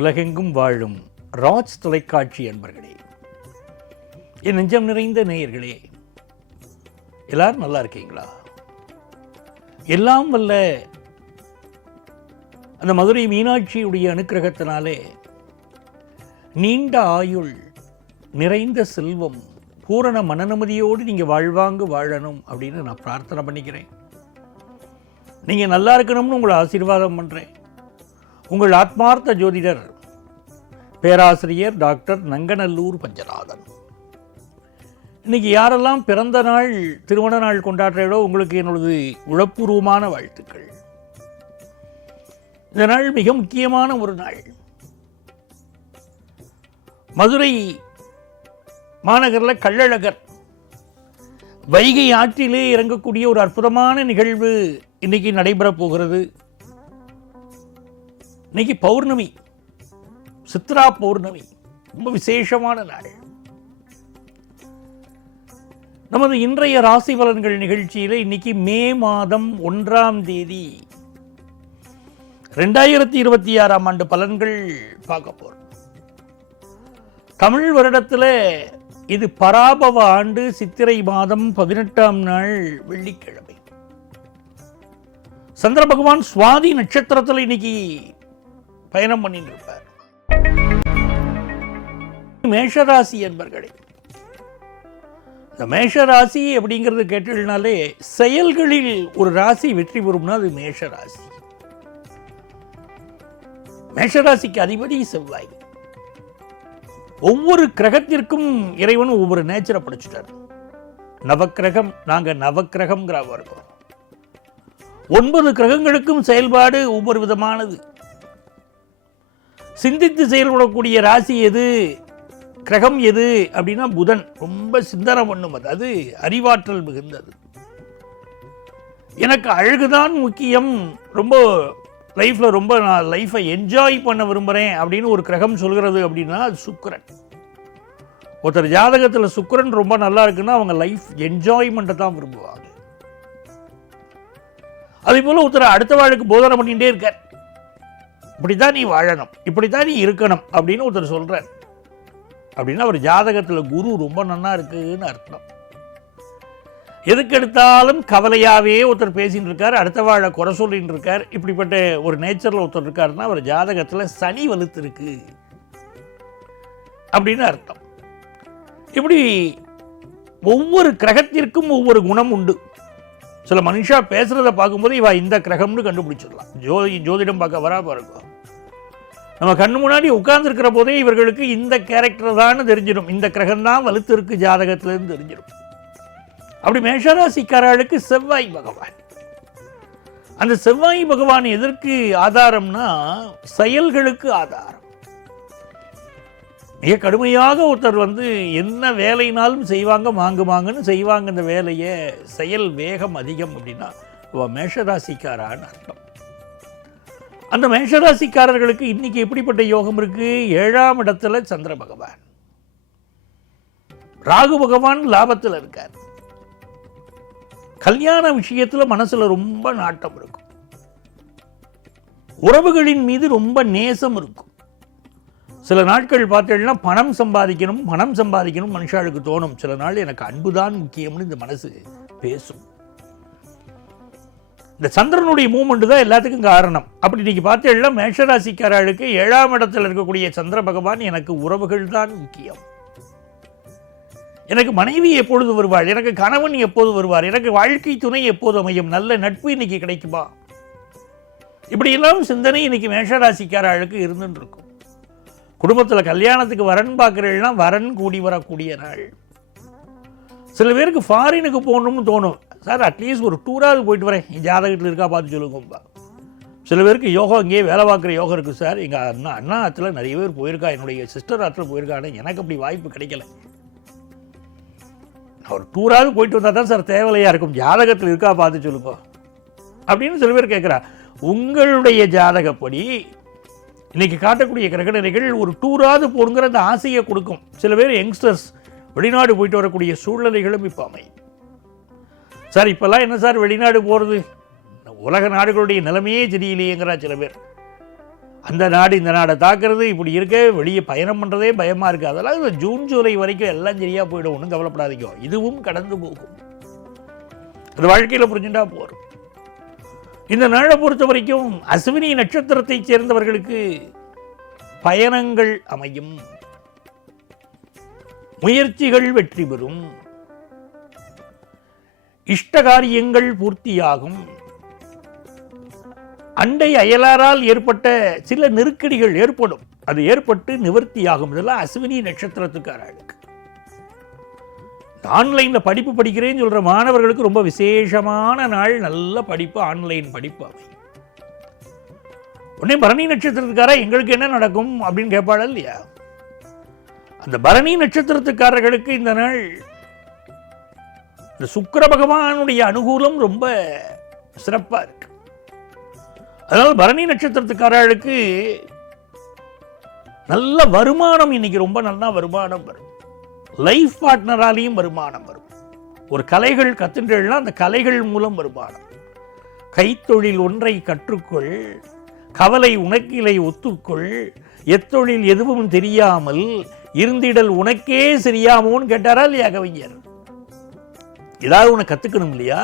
உலகெங்கும் வாழும் ராஜ் தொலைக்காட்சி அன்பர்களே, என் நெஞ்சம் நிறைந்த நேயர்களே, எல்லாரும் நல்லா இருக்கீங்களா? எல்லாம் வல்ல அந்த மதுரை மீனாட்சியுடைய அனுக்கிரகத்தினாலே நீண்ட ஆயுள், நிறைந்த செல்வம், பூரண மனநிம்மதியோடு நீங்கள் வாழ்வாங்க வாழணும் அப்படின்னு நான் பிரார்த்தனை பண்ணிக்கிறேன். நீங்கள் நல்லா இருக்கணும்னு உங்களை ஆசீர்வாதம் பண்ணுறேன். உங்கள் ஆத்மார்த்த ஜோதிடர் பேராசிரியர் டாக்டர் நங்கநல்லூர் பஞ்சநாதன். இன்னைக்கு யாரெல்லாம் பிறந்த நாள், திருமண நாள் கொண்டாடுறீங்களோ உங்களுக்கு என்னோடது உளப்பூர்வமான வாழ்த்துக்கள். இந்த நாள் மிக முக்கியமான ஒரு நாள். மதுரை மாநகரில் கள்ளழகர் வைகை ஆற்றிலே இறங்கக்கூடிய ஒரு அற்புதமான நிகழ்வு இன்னைக்கு நடைபெறப் போகிறது. இன்னைக்கு பௌர்ணமி, சித்ரா பௌர்ணமி, ரொம்ப விசேஷமான நாள். நமது இன்றைய ராசி பலன்கள் நிகழ்ச்சியில் இன்னைக்கு மே மாதம் 1ஆம் தேதி 2026ஆம் ஆண்டு பலன்கள் பார்க்க போறோம். தமிழ் வருடத்தில் இது பராபவ ஆண்டு, சித்திரை மாதம் 18ஆம் நாள் வெள்ளிக்கிழமை. சந்திர பகவான் சுவாதி நட்சத்திரத்தில் இன்னைக்கு பயணம் பண்ணிட்டு இருப்பார். மேஷராசி என்பர்களே, இந்த மேஷராசி அப்படிங்கிறது கேட்டீங்கனாலே செயல்களில் ஒரு ராசி வெற்றி பெறும்னா அது மேஷராசி. மேஷராசிக்கு அதிபதி செவ்வாய். ஒவ்வொரு கிரகத்திற்கும் இறைவன் ஒவ்வொரு நேச்சரை படைச்சிட்டார். நவக்கிரகம், நாங்க நவக்கிரகம்ங்கிற இருக்கோம். 9 கிரகங்களுக்கும் செயல்பாடு ஒவ்வொரு விதமானது. சிந்தித்து செயல்படக்கூடிய ராசி எது, கிரகம் எது அப்படின்னா புதன். ரொம்ப சிந்தனை பண்ணும், அது அறிவாற்றல் மிகுந்தது. எனக்கு அழகுதான் முக்கியம், ரொம்ப லைஃப்பில் ரொம்ப நான் லைஃப்பை என்ஜாய் பண்ண விரும்புகிறேன் அப்படின்னு ஒரு கிரகம் சொல்கிறது அப்படின்னா அது சுக்கிரன். ஒருத்தர் ஜாதகத்தில் சுக்கிரன் ரொம்ப நல்லா இருக்குன்னா அவங்க லைஃப் என்ஜாய்மெண்ட்டை தான் விரும்புவாங்க. அதே போல் ஒருத்தர் அடுத்த வாழ்க்கை போதனை பண்ணிகிட்டே இருக்கார். இப்படித்தான் நீ வாழணும், இப்படித்தான் நீ இருக்கணும் அப்படின்னு ஒருத்தர் சொல்கிறார் அப்படின்னா அவர் ஜாதகத்தில் குரு ரொம்ப நல்லா இருக்குன்னு அர்த்தம். எதுக்கு எடுத்தாலும் கவலையாகவே ஒருத்தர் பேசின்னு இருக்கார், அடுத்த வாழை குறை சொல்லின்னு இருக்கார். இப்படிப்பட்ட ஒரு நேச்சரில் ஒருத்தர் இருக்காருன்னா அவர் ஜாதகத்தில் சனி வலுத்து இருக்கு அப்படின்னு அர்த்தம். இப்படி ஒவ்வொரு கிரகத்திற்கும் ஒவ்வொரு குணம் உண்டு. சில மனுஷா பேசுகிறத பார்க்கும்போது இவா இந்த கிரகம்னு கண்டுபிடிச்சிடலாம். ஜோதிடம் பார்க்க வராமல் இருக்கும். நம்ம கண்ணு முன்னாடி உட்கார்ந்துருக்கிற போதே இவர்களுக்கு இந்த கேரக்டர் தான் தெரிஞ்சிடும், இந்த கிரகம் தான் வலுத்து இருக்கு ஜாதகத்திலிருந்து தெரிஞ்சிடும். அப்படி மேஷராசிக்காரர்களுக்கு செவ்வாய் பகவான். அந்த செவ்வாய் பகவான் எதற்கு ஆதாரம்னா செயல்களுக்கு ஆதாரம். மிக கடுமையாக ஒருத்தர் என்ன வேலைனாலும் செய்வாங்க, மாங்குன்னு செய்வாங்க. இந்த வேலையை செயல் வேகம் அதிகம் அப்படின்னா மேஷராசிக்காரான்னு அர்த்தம். அந்த மேஷராசிக்காரர்களுக்கு இன்னைக்கு எப்படிப்பட்ட யோகம் இருக்கு? 7ஆம் இடத்துல சந்திர பகவான், ராகு பகவான் லாபத்தில் இருக்கார். கல்யாண விஷயத்துல மனசுல ரொம்ப நாட்டம் இருக்கும். உறவுகளின் மீது ரொம்ப நேசம் இருக்கும். சில நாட்கள் பார்த்தீங்கன்னா பணம் சம்பாதிக்கணும் மனுஷாளுக்கு தோணும். சில நாள் எனக்கு அன்புதான் முக்கியம்னு இந்த மனசு பேசும். இந்த சந்திரனுடைய மூமெண்ட் தான் எல்லாத்துக்கும் காரணம். அப்படி இன்னைக்கு பார்த்தீங்கன்னா மேஷராசிக்காரர்களுக்கு 7ஆம் இடத்தில் இருக்கக்கூடிய சந்திர பகவான் எனக்கு உறவுகள் தான் முக்கியம், எனக்கு மனைவி எப்பொழுது வருவாள், எனக்கு கணவன் எப்போது வருவார், எனக்கு வாழ்க்கை துணை எப்போது அமையும், நல்ல நட்பு இன்னைக்கு கிடைக்குமா, இப்படி எல்லாம் சிந்தனை இன்னைக்கு மேஷராசிக்காரர்களுக்கு இருந்துட்டு இருக்கும். குடும்பத்தில் கல்யாணத்துக்கு வரன் பார்க்குறீங்கன்னா வரன் கூடி வரக்கூடிய நாள். சில பேருக்கு ஃபாரினுக்கு போகணும்னு தோணும். சார் அட்லீஸ்ட் ஒரு டூராவது போயிட்டு வரேன், என் ஜாதகத்தில் இருக்கா பார்த்து சொல்லுங்கப்பா. சில பேருக்கு யோகா இங்கேயே வேலை பார்க்குற யோகம் இருக்குது சார், எங்கள் அண்ணா ஆற்றுல நிறைய பேர் போயிருக்கா, என்னுடைய சிஸ்டர் ஆற்றுல போயிருக்காங்க, எனக்கு அப்படி வாய்ப்பு கிடைக்கல. ஒரு டூராவது போயிட்டு வந்தால் தான் சார் தேவையாக இருக்கும், ஜாதகத்தில் இருக்கா பார்த்து சொல்லுங்க அப்படின்னு சில பேர் கேட்குறா. உங்களுடைய ஜாதகப்படி இன்னைக்கு காட்டக்கூடிய கிரகநிலைகள் ஒரு டூராவது போடுங்கிற அந்த ஆசையை கொடுக்கும். சில பேர் யங்ஸ்டர்ஸ் வெளிநாடு போயிட்டு வரக்கூடிய சூழ்நிலைகளும் இப்போ அமையும். சார் இப்போல்லாம் என்ன சார் வெளிநாடு போகிறது, உலக நாடுகளுடைய நிலைமையே சரியில்லையேங்கிறா சில பேர். அந்த நாடு இந்த நாடை தாக்குறது இப்படி இருக்க, வெளியே பயணம் பண்ணுறதே பயமாக இருக்குது. அதெல்லாம் ஜூன் ஜூலை வரைக்கும் எல்லாம் சரியாக போயிடும், ஒன்றும் கவலைப்படாதீங்க. இதுவும் கடந்து போகும். அது வாழ்க்கையில் புரிஞ்சுட்டா போகிறோம். இந்த நாளை பொறுத்த வரைக்கும் அஸ்வினி நட்சத்திரத்தைச் சேர்ந்தவர்களுக்கு பயணங்கள் அமையும், முயற்சிகள் வெற்றி பெறும், இஷ்டகாரியங்கள் பூர்த்தியாகும். அண்டை அயலாரால் ஏற்பட்ட சில நெருக்கடிகள் ஏற்படும், அது ஏற்பட்டு நிவர்த்தியாகும். இதெல்லாம் அஸ்வினி நட்சத்திரத்துக்காரர்களுக்கு. ஆன்லைனில் படிப்பு படிக்கிறேன்னு சொல்கிற மாணவர்களுக்கு ரொம்ப விசேஷமான நாள். நல்ல படிப்பு, ஆன்லைன் படிப்பு அமையும். உடனே பரணி நட்சத்திரத்துக்கார எங்களுக்கு என்ன நடக்கும் அப்படின்னு கேட்பாள் இல்லையா? அந்த பரணி நட்சத்திரத்துக்காரர்களுக்கு இந்த நாள் இந்த சுக்கிர பகவானுடைய அனுகூலம் ரொம்ப சிறப்பாக இருக்கு. அதனால பரணி நட்சத்திரத்துக்காரர்களுக்கு நல்ல வருமானம், இன்னைக்கு ரொம்ப நல்லா வருமானம் வரும். லைஃப் பார்ட்னராலையும் வருமானம் வரும். ஒரு கலைகள் கத்துன்றா அந்த கலைகள் மூலம் வருமானம். கைத்தொழில் ஒன்றை கற்றுக்கொள், கவலை உனக்கிலை ஒத்துக்கொள், எத்தொழில் எதுவும் தெரியாமல் இருந்திடல் உனக்கே சரியாமோன்னு கேட்டாரா இல்லையா கவிஞர்? ஏதாவது உனக்கு கற்றுக்கணும் இல்லையா?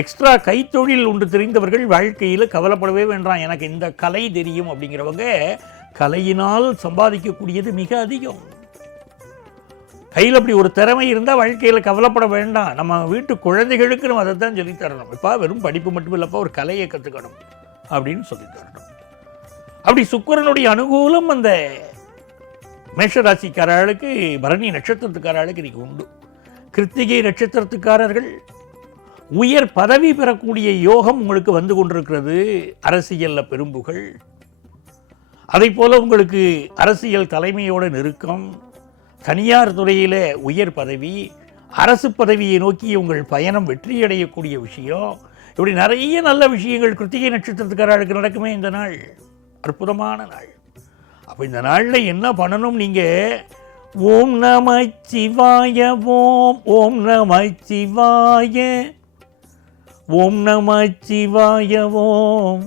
எக்ஸ்ட்ரா கைத்தொழில் ஒன்று தெரிந்தவர்கள் வாழ்க்கையில் கவலைப்படவே வேண்டாம். எனக்கு இந்த கலை தெரியும் அப்படிங்கிறவங்க கலையினால் சம்பாதிக்கக்கூடியது மிக அதிகம். கையில் அப்படி ஒரு திறமை இருந்தால் வாழ்க்கையில் கவலைப்பட வேண்டாம். நம்ம வீட்டு குழந்தைகளுக்கு நம்ம அதை தான் சொல்லித்தரணும். இப்போ வெறும் படிப்பு மட்டும் இல்லைப்பா, ஒரு கலையை கற்றுக்கணும் அப்படின்னு சொல்லித்தரணும். அப்படி சுக்கிரனுடைய அனுகூலம் அந்த மேஷராசிக்காரர்களுக்கு, பரணி நட்சத்திரத்துக்காரர்களுக்கு இன்னைக்கு உண்டு. கிருத்திகை நட்சத்திரத்துக்காரர்கள் உயர் பதவி பெறக்கூடிய யோகம் உங்களுக்கு வந்து கொண்டிருக்கிறது. அரசியலில் பெரும்புகள், அதை போல உங்களுக்கு அரசியல் தலைமையோட நெருக்கம், தனியார் துறையில் உயர் பதவி, அரசு பதவியை நோக்கி உங்கள் பயணம் வெற்றியடையக்கூடிய விஷயம், இப்படி நிறைய நல்ல விஷயங்கள் கிருத்திகை நட்சத்திரத்துக்காரர்களுக்கு நடக்குமே இந்த நாள். அற்புதமான நாள். அப்போ இந்த நாளில் என்ன பண்ணணும்? நீங்கள் ஓம் நம சிவாய, ஓம் ஓம் நம சிவாய, ஓம் நம சிவாய, ஓம்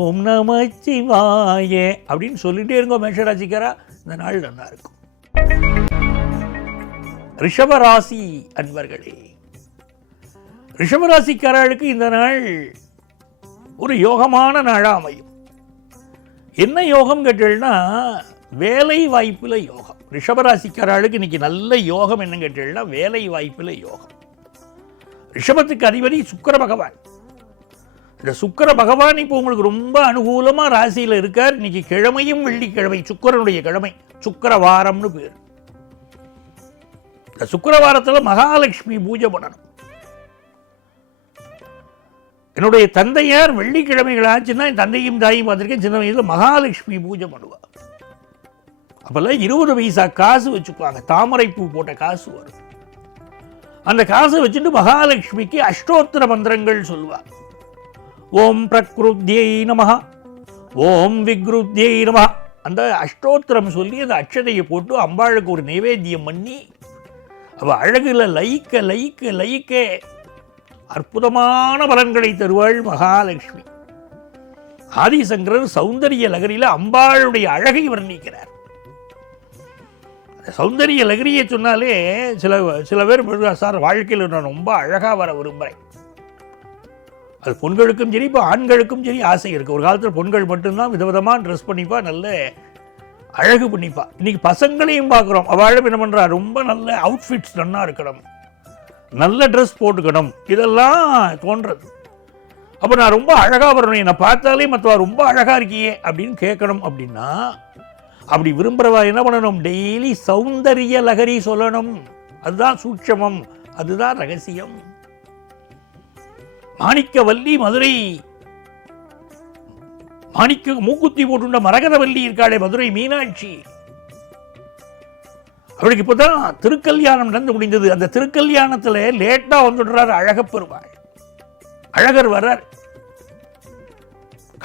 ஓம் நம சிவாய அப்படின்னு சொல்லிகிட்டே இருங்கோ மேஷராசிக்காரா. இந்த நாள் நல்லா இருக்கும். ரிஷபராசி அன்பர்களே, ரிஷபராசிக்காரர்களுக்கு இந்த நாள் ஒரு யோகமான நாளாக அமையும். என்ன யோகம் கேட்டீங்கன்னா, வேலை வாய்ப்பில் யோகம். ரிஷபராசிக்காரர்களுக்கு இன்னைக்கு நல்ல யோகம் என்ன கேட்டீங்கன்னா, வேலை வாய்ப்பில் யோகம். ரிஷபத்துக்கு அதிபதி சுக்கிர பகவான். இந்த சுக்கிர பகவான் இப்போ உங்களுக்கு ரொம்ப அனுகூலமாக ராசியில் இருக்கார். இன்னைக்கு கிழமையும் வெள்ளிக்கிழமை, சுக்கிரனுடைய கிழமை, சுக்கிரவாரம்னு பேர். இந்த சுக்கிரவாரத்தில் மகாலட்சுமி பூஜை பண்ணணும். என்னுடைய தந்தையார் வெள்ளிக்கிழமைகள் ஆச்சுன்னா என் தந்தையும் தாயும் பார்த்துருக்கேன், சின்ன வயசில் மகாலட்சுமி பூஜை பண்ணுவார். அப்போல்லாம் 20 பைசா காசு வச்சுக்குவாங்க, தாமரை பூ போட்ட காசு வரும். அந்த காசை வச்சுட்டு மகாலட்சுமிக்கு அஷ்டோத்திர மந்திரங்கள் சொல்லுவார். ஓம் பிரக்ருத்யை நமஹ, ஓம் விக்ருத்யை நமஹ. அந்த அஷ்டோத்திரம் சொல்லி அந்த அட்சதையை போட்டு அம்பாளுக்கு ஒரு நைவேத்தியம் பண்ணி, அவள் அழகுல லயிக்க லயிக்க லயிக்க அற்புதமான பலன்களை தருவாள் மகாலட்சுமி. ஆதிசங்கரர் சௌந்தரிய லகரியில் அம்பாளுடைய அழகை வர்ணிக்கிறார். சௌந்தரிய லகரியை சொன்னாலே சில பேர் சார் வாழ்க்கையில் நான் ரொம்ப அழகாக வர விரும்புகிறேன். அது பெண்களுக்கும் சரி, இப்போ ஆண்களுக்கும் சரி ஆசை இருக்குது. ஒரு காலத்தில் பெண்கள் மட்டும்தான் விதவிதமாக ட்ரெஸ் பண்ணிப்பா, நல்ல அழகு பண்ணிப்பா. இன்னைக்கு பசங்களையும் பார்க்குறோம், அவளும் என்ன பண்ணுறா, ரொம்ப நல்ல அவுட்ஃபிட்ஸ் நல்லா இருக்கணும், நல்ல ட்ரெஸ் போட்டுக்கணும், இதெல்லாம் தோன்றது. அப்போ நான் ரொம்ப அழகாக வரணும், என்னை பார்த்தாலே மற்றவா ரொம்ப அழகாக இருக்கியே அப்படின்னு கேட்கணும். அப்படின்னா அப்படி விரும்புகிறவா என்ன பண்ணணும்? டெய்லி சௌந்தரிய லகரி சொல்லணும். அதுதான் சூட்சமம், அதுதான் ரகசியம். மாணிக்கவல்லி மதுரை, மாணிக்க மூக்குத்தி போட்டுண்ட மரகதவல்லி இருக்காளே மதுரை மீனாட்சி, அவளுக்கு இப்போதான் திருக்கல்யாணம் நடந்து முடிந்தது. அந்த திருக்கல்யாணத்தில் லேட்டாக வந்துடுறார் அழகப்பெருமாள். அழகர் வரார்,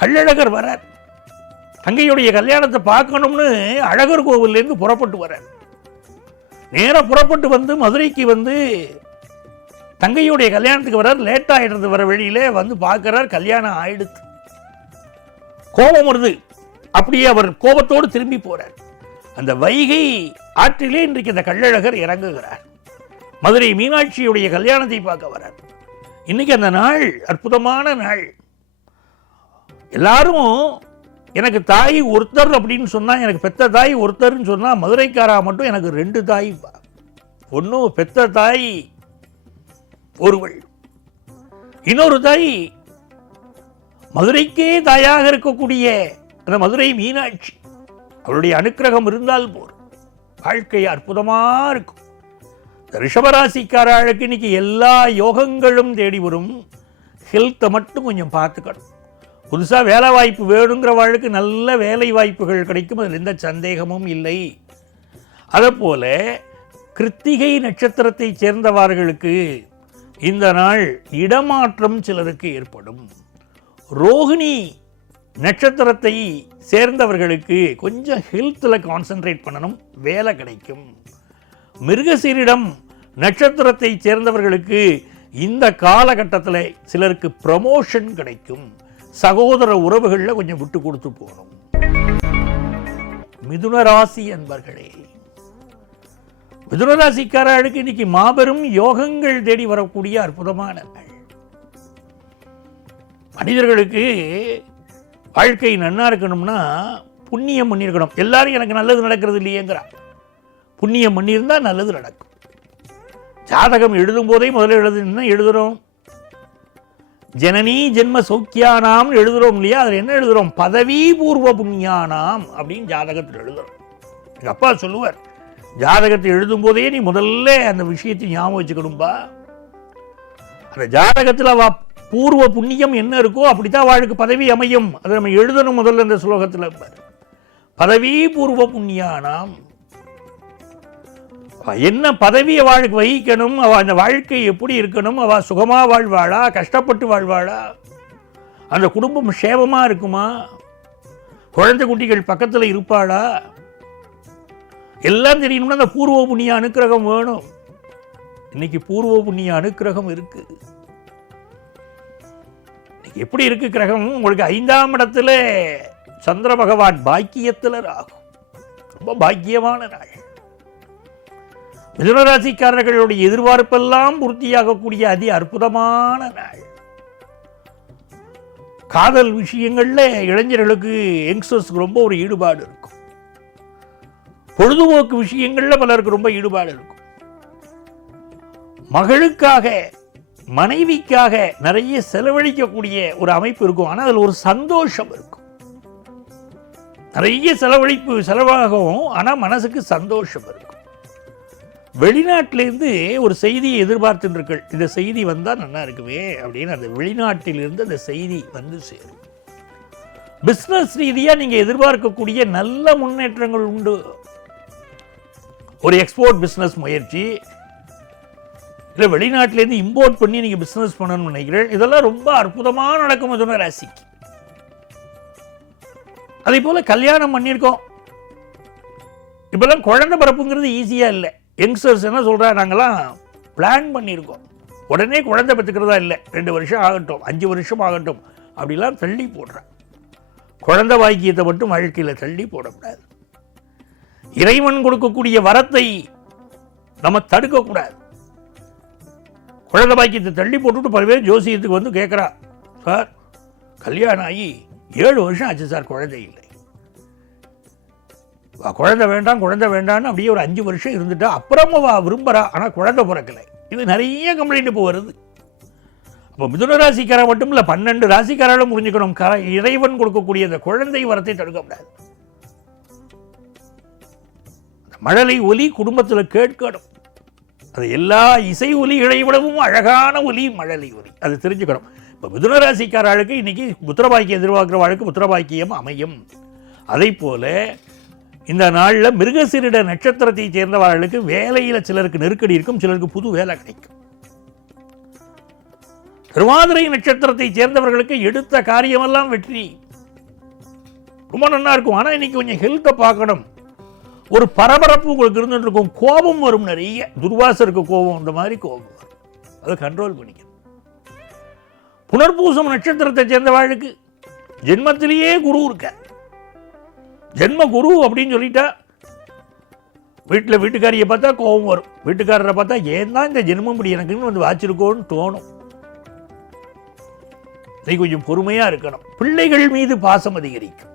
கள்ளழகர் வரார். தங்கையுடைய கல்யாணத்தை பார்க்கணும்னு அழகர் கோவிலேருந்து புறப்பட்டு வரார். நேராக புறப்பட்டு வந்து மதுரைக்கு வந்து தங்கையுடைய கல்யாணத்துக்கு வரார். லேட்டாகிடுறது, வர வெளியிலே வந்து பார்க்குறார், கல்யாணம் ஆயிடுத்து. கோபம் வருது, அப்படியே அவர் கோபத்தோடு திரும்பி போறார். அந்த வைகை ஆற்றிலே இன்றைக்கு அந்த கள்ளழகர் இறங்குகிறார். மதுரை மீனாட்சியுடைய கல்யாணத்தை பார்க்க வரார். இன்னைக்கு அந்த நாள் அற்புதமான நாள். எல்லாரும் எனக்கு தாய் ஒருத்தர் அப்படின்னு சொன்னா, எனக்கு பெத்த தாய் ஒருத்தர்னு சொன்னா, மதுரைக்காரா மட்டும் எனக்கு 2 தாய். ஒன்று பெத்த தாய் ஒருவள், இன்னொரு தாய் மதுரைக்கே தாயாக இருக்கக்கூடிய அந்த மதுரை மீனாட்சி. அவருடைய அனுக்கிரகம் இருந்தால் போதும், வாழ்க்கை அற்புதமா இருக்கும். ரிஷபராசிக்காரர்களுக்கு இன்னைக்கு எல்லா யோகங்களும் தேடி வரும். ஹெல்த்தை மட்டும் கொஞ்சம் பார்த்துக்கணும். புதுசாக வேலை வாய்ப்பு வேணுங்கிற வாழ்க்கை நல்ல வேலை வாய்ப்புகள் கிடைக்கும், அதில் எந்த சந்தேகமும் இல்லை. அதுபோல கிருத்திகை நட்சத்திரத்தை சேர்ந்தவர்களுக்கு இந்த நாள் இடமாற்றம் சிலருக்கு ஏற்படும். ரோகிணி நட்சத்திரத்தை சேர்ந்தவர்களுக்கு கொஞ்சம் ஹெல்த்தில் கான்சென்ட்ரேட் பண்ணணும், வேலை கிடைக்கும். மிருகசீரிடம் நட்சத்திரத்தை சேர்ந்தவர்களுக்கு இந்த காலகட்டத்தில் சிலருக்கு ப்ரமோஷன் கிடைக்கும். சகோதர உறவுகளில் கொஞ்சம் விட்டு கொடுத்து போகணும். மிதுன ராசி அன்பர்களே, மிதுன ராசிக்காரர்களுக்கு இன்னைக்கு மாபெரும் யோகங்கள் தேடி வரக்கூடிய அற்புதமான நாள். மனிதர்களுக்கு வாழ்க்கை நன்னா இருக்கணும்னா புண்ணியம் பண்ணியிருக்கணும். எல்லாரும் எனக்கு நல்லது நடக்கிறது இல்லையேங்கிறான். புண்ணியம் பண்ணியிருந்தா நல்லது நடக்கும். ஜாதகம் எழுதும் போதே முதல்ல எழுதுறோம், ஜனனி ஜென்ம சௌக்கியானாம் எழுதுறோம் இல்லையா? அதில் என்ன எழுதுறோம்? பதவி பூர்வ புண்ணியானாம் அப்படின்னு ஜாதகத்தில் எழுதுறோம். எங்கள் அப்பா சொல்லுவார், ஜாதகத்தை எழுதும் போதே நீ முதல்ல அந்த விஷயத்தை ஞாபகம் வச்சுக்கணும்பா. அந்த ஜாதகத்தில் பூர்வ புண்ணியம் என்ன இருக்கோ அப்படித்தான் வாழ்க்கை பதவி அமையும். அதை நம்ம எழுதணும் முதல்ல. இந்த ஸ்லோகத்தில் பதவி பூர்வ புண்ணியானாம், என்ன பதவியை வாழ்க்கை வகிக்கணும், அவள் அந்த வாழ்க்கை எப்படி இருக்கணும், அவள் சுகமாக வாழ்வாளா, கஷ்டப்பட்டு வாழ்வாளா, அந்த குடும்பம் சேவமாக இருக்குமா, குழந்தை குட்டிகள் பக்கத்தில் இருப்பாளா, எல்லாம் தெரியணும்னா அந்த பூர்வ புண்ணிய அனுக்கிரகம் வேணும். இன்னைக்கு பூர்வ புண்ணிய அனுக்கிரகம் இருக்கு. எப்படி இருக்கு கிரகம்? உங்களுக்கு 5ஆம் இடத்துல சந்திர பகவான், பாக்கியத்தில் ராகு. ரொம்ப பாக்கியமான நாள். மிதுனராசிக்காரர்களுடைய எதிர்பார்ப்பெல்லாம் பூர்த்தியாகக்கூடிய அதி அற்புதமான நாள். காதல் விஷயங்கள்ல இளைஞர்களுக்கு, யங்ஸ்டர்ஸ்க்கு ரொம்ப ஒரு ஈடுபாடு இருக்கும். பொழுதுபோக்கு விஷயங்கள்ல பலருக்கு ரொம்ப ஈடுபாடு இருக்கும். மகளுக்காக, மனைவிக்காக நிறைய செலவழிக்கக்கூடிய ஒரு அமைப்பு இருக்கும். ஆனால் அதில் ஒரு சந்தோஷம் இருக்கும். நிறைய செலவாகும், ஆனால் மனசுக்கு சந்தோஷம் இருக்கும். வெளிநாட்டிலேருந்து ஒரு செய்தியை எதிர்பார்த்துருக்கள், இந்த செய்தி வந்தால் நல்லா இருக்குமே அப்படின்னு அந்த வெளிநாட்டிலிருந்து அந்த செய்தி வந்து சேரும். பிஸ்னஸ் ரீதியாக நீங்கள் எதிர்பார்க்கக்கூடிய நல்ல முன்னேற்றங்கள் உண்டு. ஒரு எக்ஸ்போர்ட் பிஸ்னஸ் முயற்சி, இல்லை வெளிநாட்டிலேருந்து இம்போர்ட் பண்ணி நீங்கள் பிஸ்னஸ் பண்ணணும்னு நினைக்கிறேன். இதெல்லாம் ரொம்ப அற்புதமாக நடக்கும் மிதுன ராசிக்கு. அதே போல் கல்யாணம் பண்ணியிருக்கோம். இப்போல்லாம் குழந்தை பிறப்புங்கிறது ஈஸியாக இல்லை. யங்ஸ்டர்ஸ் என்ன சொல்கிறா, நாங்கள்லாம் பிளான் பண்ணியிருக்கோம், உடனே குழந்தை பெற்றுக்கிறதா இல்லை, 2 வருஷம் ஆகட்டும், 5 வருஷம் ஆகட்டும் அப்படிலாம் தள்ளி போடுறேன். குழந்தை பாக்கியத்தை மட்டும் வாழ்க்கையில் தள்ளி போடக்கூடாது. இறைவன் கொடுக்கக்கூடிய வரத்தை நம்ம தடுக்கக்கூடாது. குழந்தை பாக்கியத்தை தள்ளி போட்டுட்டு பல பேர் ஜோசியத்துக்கு வந்து கேட்குறா, சார் கல்யாணம் ஆகி 7 வருஷம் ஆச்சு சார், குழந்தை இல்லை, குழந்தை வேண்டான்னு அப்படியே ஒரு 5 வருஷம் இருந்துட்டா அப்புறமா விரும்புகிறா, ஆனால் குழந்தை பிறக்கலை. இது நிறைய கம்ப்ளைண்ட் இப்போ வருது. அப்போ மிதுன ராசிக்காரன் மட்டும் இல்லை, 12 ராசிக்காராலும் புரிஞ்சுக்கணும், இறைவன் கொடுக்கக்கூடிய அந்த குழந்தை வரத்தை தடுக்கப்படாது. மழலை ஒலி குடும்பத்தில் கேட்கணும். அது எல்லா இசை ஒலிகளை விடவும் அழகான ஒலி மழலை ஒலி, அது தெரிஞ்சுக்கணும். இப்போ மிதுன ராசிக்காரர்களுக்கு இன்னைக்கு புத்திரபாக்கியம் எதிர்பார்க்கிற வாழ்க்கை புத்திரபாக்கியம் அமையும். அதே போல இந்த நாளில் மிருகசீரிட நட்சத்திரத்தை சேர்ந்தவர்களுக்கு வேலையில் சிலருக்கு நெருக்கடி இருக்கும், சிலருக்கு புது வேலை கிடைக்கும். திருவாதிரை நட்சத்திரத்தை சேர்ந்தவர்களுக்கு எடுத்த காரியமெல்லாம் வெற்றி, ரொம்ப நல்லா இருக்கும். ஆனால் இன்னைக்கு கொஞ்சம் ஹெல்த்தை பார்க்கணும். ஒரு பரபரப்பு உங்களுக்கு இருந்துட்டு இருக்கும், கோபம் வரும், நிறைய துர்வாசருக்கு கோபம், இந்த மாதிரி கோபம் வரும், அதை கண்ட்ரோல் பண்ணிக்கணும். புனர்பூசம் நட்சத்திரத்தை சேர்ந்தவர்களுக்கு ஜென்மத்திலேயே குரு இருக்க, ஜென்ம குரு அப்படின்னு சொல்லிட்டா வீட்டுக்காரியை பார்த்தா கோபம் வரும், வீட்டுக்காரரை பார்த்தா ஏன் தான் இந்த ஜென்மம் இப்படி எனக்குன்னு வந்து வாச்சிருக்கோன்னு தோணும். நீ கொஞ்சம் பொறுமையா இருக்கணும். பிள்ளைகள் மீது பாசம் அதிகரிக்கும்,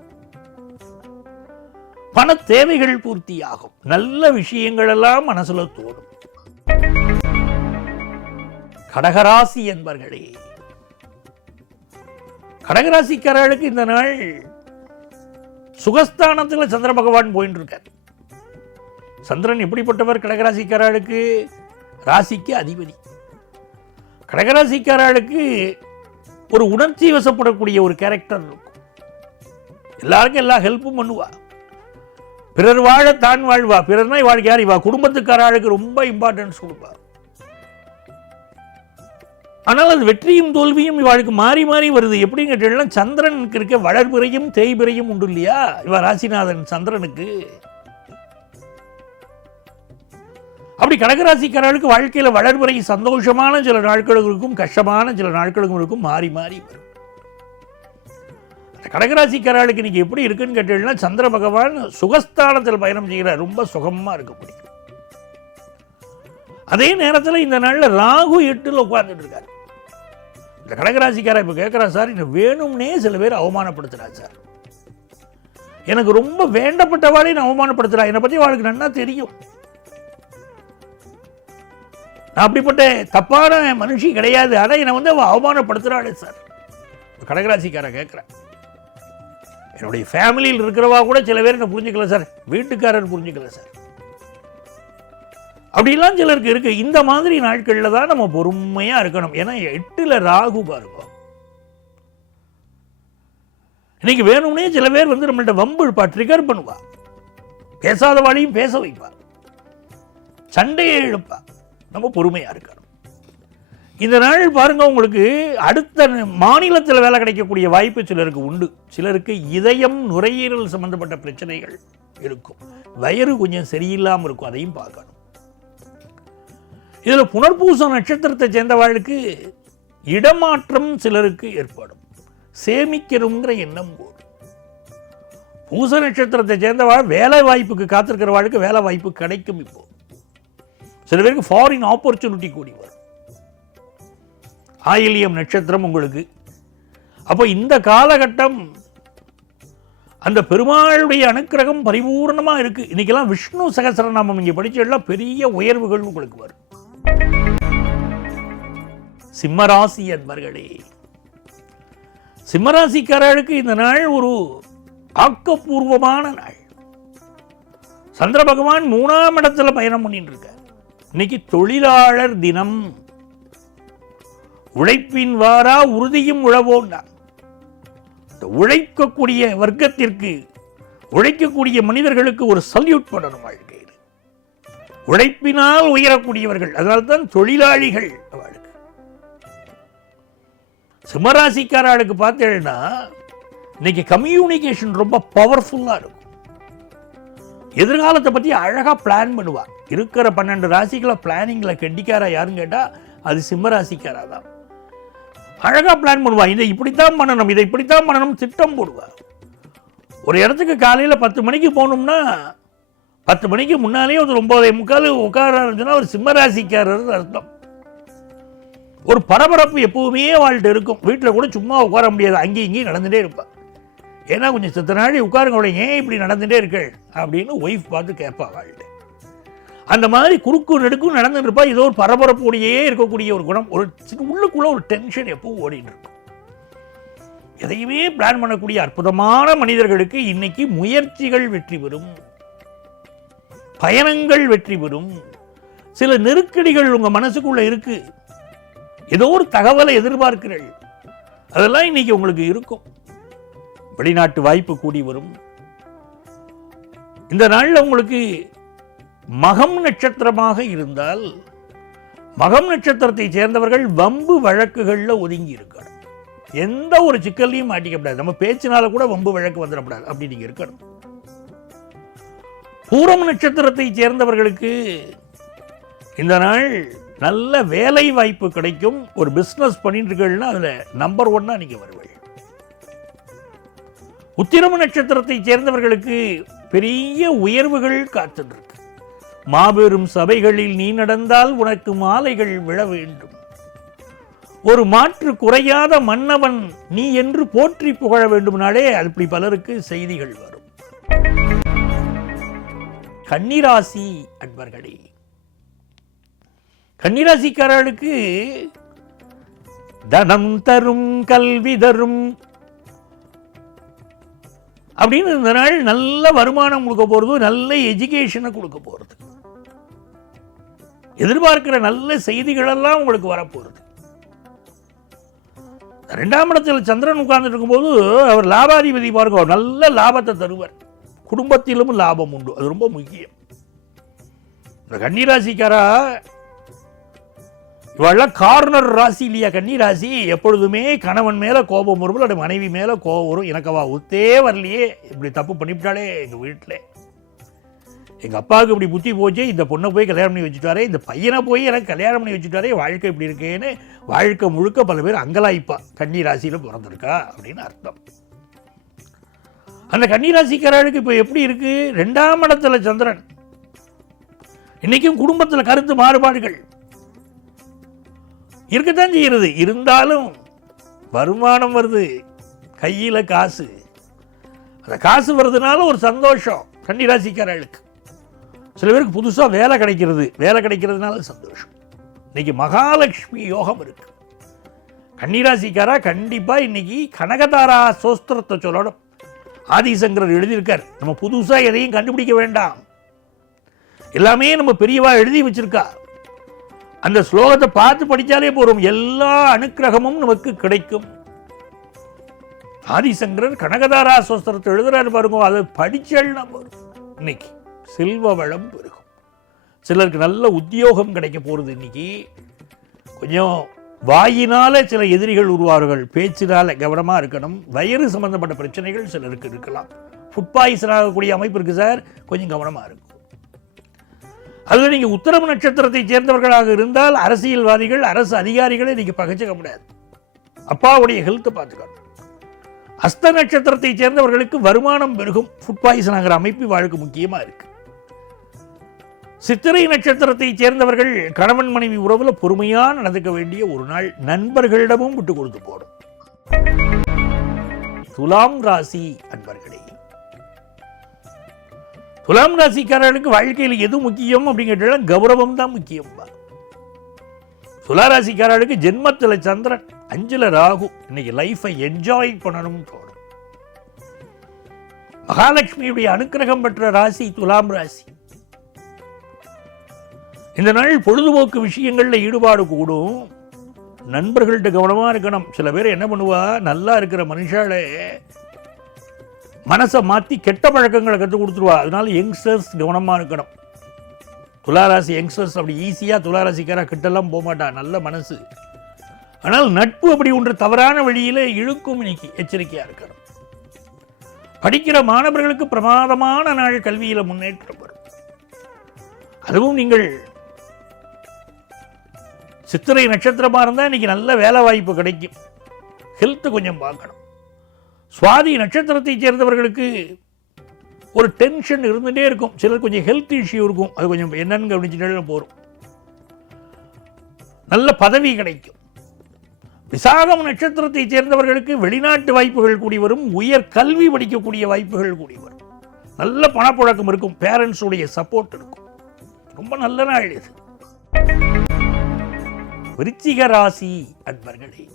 பண தேவைகள் பூர்த்தியாகும், நல்ல விஷயங்கள் எல்லாம் மனசுல தோணும். கடகராசி என்பர்களே, கடகராசிக்காரர்களுக்கு இந்த நாள் சுகஸ்தானத்தில் சந்திர பகவான் போயிட்டு இருக்கார். சந்திரன் எப்படிப்பட்டவர்? கடகராசிக்காரர்களுக்கு ராசிக்கு அதிபதி. கடகராசிக்காரர்களுக்கு ஒரு உணர்ச்சி வசப்படக்கூடிய ஒரு கேரக்டர் இருக்கும். எல்லாருக்கும் எல்லா ஹெல்ப்பும் பண்ணுவா, பிறர் வாழ தான் வாழ்வா. பிறர்னா வாழ்க்கை யார்? இவா குடும்பத்துக்காரர்களுக்கு ரொம்ப இம்பார்ட்டன்ஸ் கொடுப்பா. ஆனால் அது வெற்றியும் தோல்வியும் இவாளுக்கு மாறி மாறி வருது. எப்படின்னு கேட்டீங்கன்னா, சந்திரனுக்கு இருக்க வளர்பிறையும் தேய்பிறையும் உண்டு இல்லையா, இவ ராசிநாதன் சந்திரனுக்கு. அப்படி கடகராசிக்காரர்களுக்கு வாழ்க்கையில் வளர்பிறை சந்தோஷமான சில நாட்களுக்கும் இருக்கும், கஷ்டமான சில நாட்களுக்கும் இருக்கும், மாறி மாறி வரும். கடகராசிக்காரர்களுக்கு இன்னைக்கு எப்படி இருக்குன்னு கேட்டீங்கன்னா, சந்திர பகவான் சுகஸ்தானத்தில் பயணம் செய்கிறார், ரொம்ப சுகமா இருக்க முடியும். அதே நேரத்தில் இந்த நாளில் ராகு 8ல் உட்கார்ந்துட்டு இருக்காரு. இந்த கடகராசிக்காரர் இப்போ கேட்குறா, சார் என்ன வேணும்னே சில பேர் அவமானப்படுத்துறாரு சார், எனக்கு ரொம்ப வேண்டப்பட்டவாளே நான் அவமானப்படுத்துறா, என்னை பற்றி அவளுக்கு நன்னா தெரியும், நான் அப்படிப்பட்ட தப்பான மனுஷி கிடையாது, ஆனால் என்னை வந்து அவன் அவமானப்படுத்துறாளே சார். கடகராசிக்காரர் கேட்குறேன், என்னுடைய ஃபேமிலியில் இருக்கிறவா கூட சில பேர் என்ன புரிஞ்சுக்கல சார், வீட்டுக்காரர் புரிஞ்சுக்கல சார், அப்படிலாம் சிலருக்கு இருக்கு. இந்த மாதிரி நாட்களில் தான் நம்ம பொறுமையா இருக்கணும். ஏன்னா 8ல் ராகு பாருங்க, இன்னைக்கு வேணும்னே சில பேர் வந்து நம்மள்ட்ட வம்பு இழுப்பா, ட்ரிகர் பண்ணுவா, பேசாத வாழையும் பேச வைப்பா, சண்டையை இழுப்பா. நம்ம பொறுமையா இருக்கணும். இந்த நாள் பாருங்க, உங்களுக்கு அடுத்த மாநிலத்தில் வேலை கிடைக்கக்கூடிய வாய்ப்பு சிலருக்கு உண்டு. சிலருக்கு இதயம் நுரையீரல் சம்பந்தப்பட்ட பிரச்சனைகள் இருக்கும், வயிறு கொஞ்சம் சரியில்லாமல் இருக்கும், அதையும் பார்க்கணும். இதில் புனர்பூச நட்சத்திரத்தை சேர்ந்தவாளுக்கு இடமாற்றம் சிலருக்கு ஏற்படும், சேமிக்கணுங்கிற எண்ணம் போடும். பூச நட்சத்திரத்தை சேர்ந்தவாள் வேலை வாய்ப்புக்கு காத்திருக்கிறவாளுக்கு வேலை வாய்ப்பு கிடைக்கும். இப்போ சில பேருக்கு ஃபாரின் ஆப்பர்ச்சுனிட்டி கூடி வரும். ஆயில்யம் நட்சத்திரம் உங்களுக்கு. அப்போ இந்த காலகட்டம் அந்த பெருமாளுடைய அனுக்கிரகம் பரிபூர்ணமா இருக்கு. இன்னைக்கெல்லாம் விஷ்ணு சகஸ்ரநாமம் இங்கே படிச்செல்லாம் பெரிய உயர்வுகள் உங்களுக்கு வரும். சிம்மராசி என்பர்களே, சிம்மராசிக்காரர்களுக்கு இந்த நாள் ஒரு ஆக்கப்பூர்வமான நாள். சந்திர பகவான் 3ஆம் இடத்துல பயணம் பண்ணிட்டு இருக்கார். இன்னைக்கு தொழிலாளர் தினம். உழைப்பின் வாரா உறுதியும் உழவோண்டா. உழைக்கக்கூடிய வர்க்கத்திற்கு, உழைக்கக்கூடிய மனிதர்களுக்கு ஒரு சல்யூட் பண்ணணும் வாழ்க்கையில். உழைப்பினால் உயரக்கூடியவர்கள், அதனால்தான் தொழிலாளிகள். அவளுக்கு சிம்மராசிக்காரர்களுக்கு பார்த்தேன்னா இன்னைக்கு கம்யூனிகேஷன் ரொம்ப பவர்ஃபுல்லா இருக்கும். எதிர்காலத்தை பற்றி அழகா பிளான் பண்ணுவா. இருக்கிற 12 ராசிகளை பிளானிங்ல கெட்டிக்காரா யாருன்னு கேட்டா அது சிம்மராசிக்காரா தான். அழகா பிளான் பண்ணுவா, இதை இப்படித்தான் பண்ணணும், இதை இப்படித்தான் பண்ணணும், திட்டம் போடுவா. ஒரு இடத்துக்கு காலையில் 10 மணிக்கு போகணும்னா 10 மணிக்கு முன்னாலே ஒரு 9:45 உட்கார ஆரம்பிச்சுன்னா ஒரு சிம்மராசிக்காரர் அர்த்தம். ஒரு பரபரப்பு எப்பவுமே வாழ்கிட்ட இருக்கும். வீட்டில் கூட சும்மா உட்கார முடியாது, அங்கேயும் இங்கேயும் நடந்துகிட்டே இருப்பாள். ஏன்னா கொஞ்சம் சித்த நாளி உட்காருங்க, ஏன் இப்படி நடந்துகிட்டே இருக்கள் அப்படின்னு ஒய்ஃப் பார்த்து கேட்பா வாழ்கிட்ட. அந்த மாதிரி குறுக்கு நெடுக்கும் நடந்துட்டு இருப்பா. ஏதோ ஒரு பரபரப்போடையே இருக்கக்கூடிய ஒரு குணம், ஒரு உள்ளுக்குள்ள ஒரு டென்ஷன் எப்பவும் ஓடிட்டு இருக்கும். எதையுமே பிளான் பண்ணக்கூடிய அற்புதமான மனிதர்களுக்கு இன்னைக்கு முயற்சிகள் வெற்றி பெறும், பயணங்கள் வெற்றி பெறும். சில நெருக்கடிகள் உங்க மனசுக்குள்ள இருக்கு, ஏதோ ஒரு தகவலை எதிர்பார்க்கிறீர்கள், அதெல்லாம் இன்னைக்கு உங்களுக்கு இருக்கும். வெளிநாட்டு வாய்ப்பு கூடி வரும். இந்த நாளில் உங்களுக்கு மகம் நட்சத்திரமாக இருந்தால், மகம் நட்சத்திரத்தை சேர்ந்தவர்கள் வம்பு வழக்குகளில் ஒதுங்கி இருக்கணும். எந்த ஒரு சிக்கல்லையும் மாட்டிக்கப்படாது. நம்ம பேச்சினால கூட வம்பு வழக்கு வந்துடக்கூடாது, அப்படி நீங்க இருக்கணும். பூரம் நட்சத்திரத்தை சேர்ந்தவர்களுக்கு இந்த நாள் நல்ல வேலை வாய்ப்பு கிடைக்கும். ஒரு பிஸ்னஸ் பண்ணிட்டு இருக்கீங்கன்னா அதில் நம்பர் 1 நீங்க வருவீங்க. உத்திரம நட்சத்திரத்தைச் சேர்ந்தவர்களுக்கு பெரிய உயர்வுகள் காத்துருக்கு. மாபெரும் சபைகளில் நீ நடந்தால் உனக்கு மாலைகள் விழ வேண்டும். ஒரு மாற்று குறையாத மன்னவன் நீ என்று போற்றி புகழ வேண்டும்னாலே அப்படி பலருக்கு செய்திகள் வரும். கன்னிராசி அன்பர்களே, கன்னிராசிக்காரர்களுக்கு தனம் தரும் கல்வி தரும் அப்படின்னு இந்த நாள் நல்ல வருமானம் கொடுக்க போறது, நல்ல எஜுகேஷனை கொடுக்க போறது, எதிர்பார்க்கிற நல்ல செய்திகள் எல்லாம் உங்களுக்கு வரப்போறது. 2ஆம் இடத்தில் சந்திரன் உட்கார்ந்துட்டு இருக்கும்போது அவர் லாபாதிபதி பாருங்க, நல்ல லாபத்தை தருவார். குடும்பத்திலும் லாபம் உண்டு, அது ரொம்ப முக்கியம். இந்த கன்னிராசிக்காரா இவெல்லாம் கார்னர் ராசி இல்லையா? கன்னிராசி எப்பொழுதுமே கணவன் மேல கோபம் வரும், அல்லது மனைவி மேல கோபம் வரும். எனக்கு அவ ஒத்தே வரலையே, இப்படி தப்பு பண்ணிவிட்டாலே எங்க வீட்டில், எங்க அப்பாவுக்கு இப்படி புத்தி போச்சு, இந்த பொண்ணை போய் கல்யாணம் பண்ணி வச்சுட்டாரே, இந்த பையனை போய் எனக்கு கல்யாணம் பண்ணி வச்சுட்டாரே, வாழ்க்கை இப்படி இருக்கேன்னு வாழ்க்கை முழுக்க பல பேர் அங்கலாய்ப்பா கன்னி ராசியில பிறந்திருக்கா அப்படின்னு அர்த்தம். அந்த கன்னிராசிக்காரர்களுக்கு இப்போ எப்படி இருக்கு? 2ஆம் இடத்துல சந்திரன். இன்னைக்கும் குடும்பத்தில் கருத்து மாறுபாடுகள் இருக்கத்தான் செய்கிறது. இருந்தாலும் வருமானம் வருது, கையில் காசு, அந்த காசு வருதுனால ஒரு சந்தோஷம் கன்னிராசிக்காரர்களுக்கு. சில பேருக்கு புதுசாக வேலை கிடைக்கிறது, வேலை கிடைக்கிறதுனால சந்தோஷம். இன்னைக்கு மகாலட்சுமி யோகம் இருக்கு. கன்னிராசிக்காரா கண்டிப்பா இன்னைக்கு கனகதாரா சோஸ்திரத்தை சொல்லணும். ஆதிசங்கரர் எழுதியிருக்கார். நம்ம புதுசாக எதையும் கண்டுபிடிக்க வேண்டாம், எல்லாமே நம்ம பெரியவா எழுதி வச்சிருக்கா. அந்த ஸ்லோகத்தை பார்த்து படித்தாலே போறோம், எல்லா அனுக்கிரகமும் நமக்கு கிடைக்கும். ஆதிசங்கரர் கனகதாரா சோஸ்திரத்தை எழுதுறாரு பாருங்க, அதை படிச்சல்னா போறோம். இன்னைக்கு செல்வ வளம் பெருகும். சிலருக்கு நல்ல உத்தியோகம் கிடைக்க போறது. இன்னைக்கு கொஞ்சம் வாயினால சில எதிரிகள் உருவார்கள், பேச்சினால கவனமா இருக்கணும். வயிறு சம்பந்தப்பட்ட பிரச்சனைகள் சிலருக்கு இருக்கலாம். ஃபுட் பாய்சன் ஆகக்கூடிய அமைப்பு இருக்கு சார், கொஞ்சம் கவனமா இருக்கும். அதுவே நீங்க உத்திரம் நட்சத்திரத்தை சேர்ந்தவர்களாக இருந்தால் அரசியல்வாதிகள், அரசு அதிகாரிகளை நீங்க பகைச்சிக்க முடியாது. அப்பாவுடைய ஹெல்த் பார்த்துக்கணும். அஸ்த நட்சத்திரத்தை சேர்ந்தவர்களுக்கு வருமானம் பெருகும். ஃபுட் பாய்சன் ஆகிற அமைப்பு வாழ்க்கை முக்கியமா இருக்கு. சித்திரை நட்சத்திரத்தை சேர்ந்தவர்கள் கணவன் மனைவி உறவுல பொறுமையா நடந்துக்க வேண்டிய ஒரு நாள். நண்பர்களிடமும் விட்டு கொடுத்து போடும். துலாம் ராசி அன்பர்களே, துலாம் ராசிக்காரர்களுக்கு வாழ்க்கையில் எது முக்கியம் அப்படிங்கிற கௌரவம் தான் முக்கியம். துளாராசிக்காரர்களுக்கு ஜென்மத்தில் சந்திரன், 5ல் ராகு. இன்னைக்கு லைஃபை என்ஜாய் பண்ணணும் தோணும். மகாலட்சுமியுடைய அனுக்கிரகம் பெற்ற ராசி துலாம் ராசி. இந்த நாள் பொழுதுபோக்கு விஷயங்கள்ல ஈடுபாடு கூடும். நண்பர்கள்ட்ட கவனமா இருக்கணும். சில பேர் என்ன பண்ணுவா, நல்லா இருக்கிற மனுஷாலே மனசை மாற்றி கெட்ட பழக்கங்களை கற்றுக் கொடுத்துருவா. அதனால யங்ஸ்டர்ஸ் கவனமாக இருக்கணும். துளாராசி யங்ஸ்டர்ஸ் அப்படி ஈஸியாக துளாராசிக்காரா கிட்டெல்லாம் போக மாட்டா, நல்ல மனசு. ஆனால் நட்பு அப்படி ஒன்று தவறான வழியில் இழுக்கும். இன்னைக்கு எச்சரிக்கையாக இருக்கணும். படிக்கிற மாணவர்களுக்கு பிரமாதமான நாள், கல்வியில் முன்னேற்றம் வரும். அதுவும் நீங்கள் சித்திரை நட்சத்திரமாக இருந்தால் இன்னைக்கு நல்ல வேலை வாய்ப்பு கிடைக்கும். ஹெல்த் கொஞ்சம் பார்க்கணும். சுவாதி நட்சத்திரத்தை சேர்ந்தவர்களுக்கு ஒரு டென்ஷன் இருந்துகிட்டே இருக்கும். சிலர் கொஞ்சம் ஹெல்த் இஷ்யூ இருக்கும், அது கொஞ்சம் என்னன்னு கவனிச்சுட்டு போகிறோம். நல்ல பதவி கிடைக்கும். விசாகம் நட்சத்திரத்தை சேர்ந்தவர்களுக்கு வெளிநாட்டு வாய்ப்புகள் கூடி வரும். உயர் கல்வி படிக்கக்கூடிய வாய்ப்புகள் கூடி வரும். நல்ல பணப்புழக்கம் இருக்கும். பேரண்ட்ஸுடைய சப்போர்ட் இருக்கும். ரொம்ப நல்ல நாள் இது. விருச்சிக ராசி அன்பர்களே,